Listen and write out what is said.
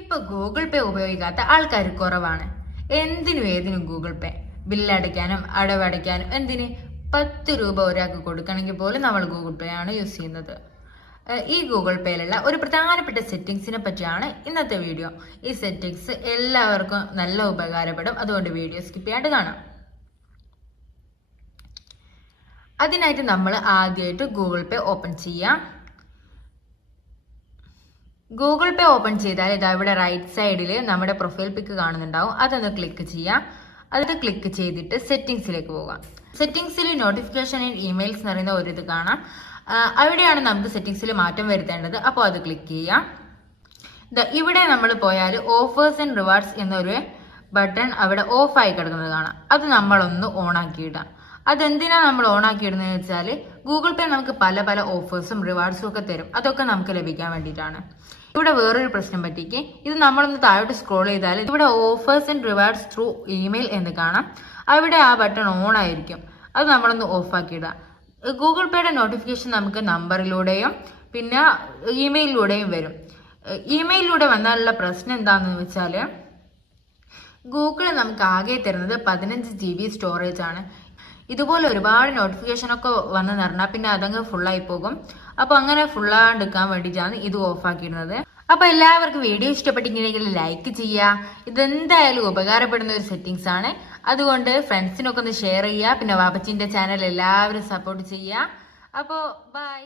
ഇപ്പൊ ഗൂഗിൾ പേ ഉപയോഗിക്കാത്ത ആൾക്കാർ കുറവാണ്. എന്തിനും ഏതിനും ഗൂഗിൾ പേ. ബില്ലടയ്ക്കാനും അടവടയ്ക്കാനും എന്തിന് 10 രൂപ ഒരാൾക്ക് കൊടുക്കണമെങ്കിൽ പോലും നമ്മൾ ഗൂഗിൾ പേ ആണ് യൂസ് ചെയ്യുന്നത്. ഈ ഗൂഗിൾ പേയിലുള്ള ഒരു പ്രധാനപ്പെട്ട സെറ്റിംഗ്സിനെ പറ്റിയാണ് ഇന്നത്തെ വീഡിയോ. ഈ സെറ്റിംഗ്സ് എല്ലാവർക്കും നല്ല ഉപകാരപ്പെടും. അതുകൊണ്ട് വീഡിയോ സ്കിപ്പ് ചെയ്യാണ്ട് കാണാം. അതിനായിട്ട് നമ്മൾ ആദ്യമായിട്ട് ഗൂഗിൾ പേ ഓപ്പൺ ചെയ്യാം. ഗൂഗിൾ പേ ഓപ്പൺ ചെയ്താൽ ഇതാ ഇവിടെ റൈറ്റ് സൈഡിൽ നമ്മുടെ പ്രൊഫൈൽ പിക്ക് കാണുന്നുണ്ടാവും. അതൊന്ന് ക്ലിക്ക് ചെയ്യാം. അത് ക്ലിക്ക് ചെയ്തിട്ട് സെറ്റിംഗ്സിലേക്ക് പോകാം. സെറ്റിംഗ്സിൽ നോട്ടിഫിക്കേഷൻ ആൻഡ് ഇമെയിൽസ് എന്ന് പറയുന്ന ഒരു ഇത് കാണാം. അവിടെയാണ് നമുക്ക് സെറ്റിംഗ്സിൽ മാറ്റം വരുത്തേണ്ടത്. അപ്പോൾ അത് ക്ലിക്ക് ചെയ്യാം. ഇവിടെ നമ്മൾ പോയാൽ ഓഫേഴ്സ് ആൻഡ് റിവാർഡ്സ് എന്നൊരു ബട്ടൺ അവിടെ ഓഫ് ആയി കിടക്കുന്നത് കാണാം. അത് നമ്മളൊന്ന് ഓൺ ആക്കിയിടാം. അതെന്തിനാണ് നമ്മൾ ഓൺ ആക്കിയിടുന്നതെന്ന് വെച്ചാൽ ഗൂഗിൾ പേ നമുക്ക് പല പല ഓഫേഴ്സും റിവാർഡ്സും ഒക്കെ തരും. അതൊക്കെ നമുക്ക് ലഭിക്കാൻ വേണ്ടിയിട്ടാണ്. ഇവിടെ വേറൊരു പ്രശ്നം പറ്റിക്ക്, ഇത് നമ്മളൊന്ന് താഴോട്ട് സ്ക്രോൾ ചെയ്താൽ ഇവിടെ offers and rewards through email എന്ന് കാണാം. അവിടെ ആ ബട്ടൺ ഓൺ ആയിരിക്കും. അത് നമ്മളൊന്ന് ഓഫ് ആക്കിയിടാം. ഗൂഗിൾ പേയുടെ നോട്ടിഫിക്കേഷൻ നമുക്ക് നമ്പറിലൂടെയും പിന്നെ ഇമെയിലിലൂടെയും വരും. ഇമെയിലിലൂടെ വന്നാലുള്ള പ്രശ്നം എന്താണെന്ന് വെച്ചാൽ ഗൂഗിൾ നമുക്ക് ആകെ തരുന്നത് 15 GB സ്റ്റോറേജ് ആണ്. ഇതുപോലെ ഒരുപാട് നോട്ടിഫിക്കേഷൻ ഒക്കെ വന്ന് നിറഞ്ഞാൽ പിന്നെ അതങ്ങ് ഫുള്ളായി പോകും. അപ്പൊ അങ്ങനെ ഫുള്ളാണ്ടിരിക്കാൻ വേണ്ടിയിട്ടാണ് ഇത് ഓഫ് ആക്കിയിരുന്നത്. അപ്പൊ എല്ലാവർക്കും വീഡിയോ ഇഷ്ടപ്പെട്ടെങ്കിൽ ലൈക്ക് ചെയ്യുക. ഇതെന്തായാലും ഉപകാരപ്പെടുന്ന ഒരു സെറ്റിംഗ്സ് ആണ്. അതുകൊണ്ട് ഫ്രണ്ട്സിനൊക്കെ ഒന്ന് ഷെയർ ചെയ്യുക. പിന്നെ വാപ്പച്ചിന്റെ ചാനൽ എല്ലാവരും സപ്പോർട്ട് ചെയ്യുക. അപ്പോൾ ബൈ.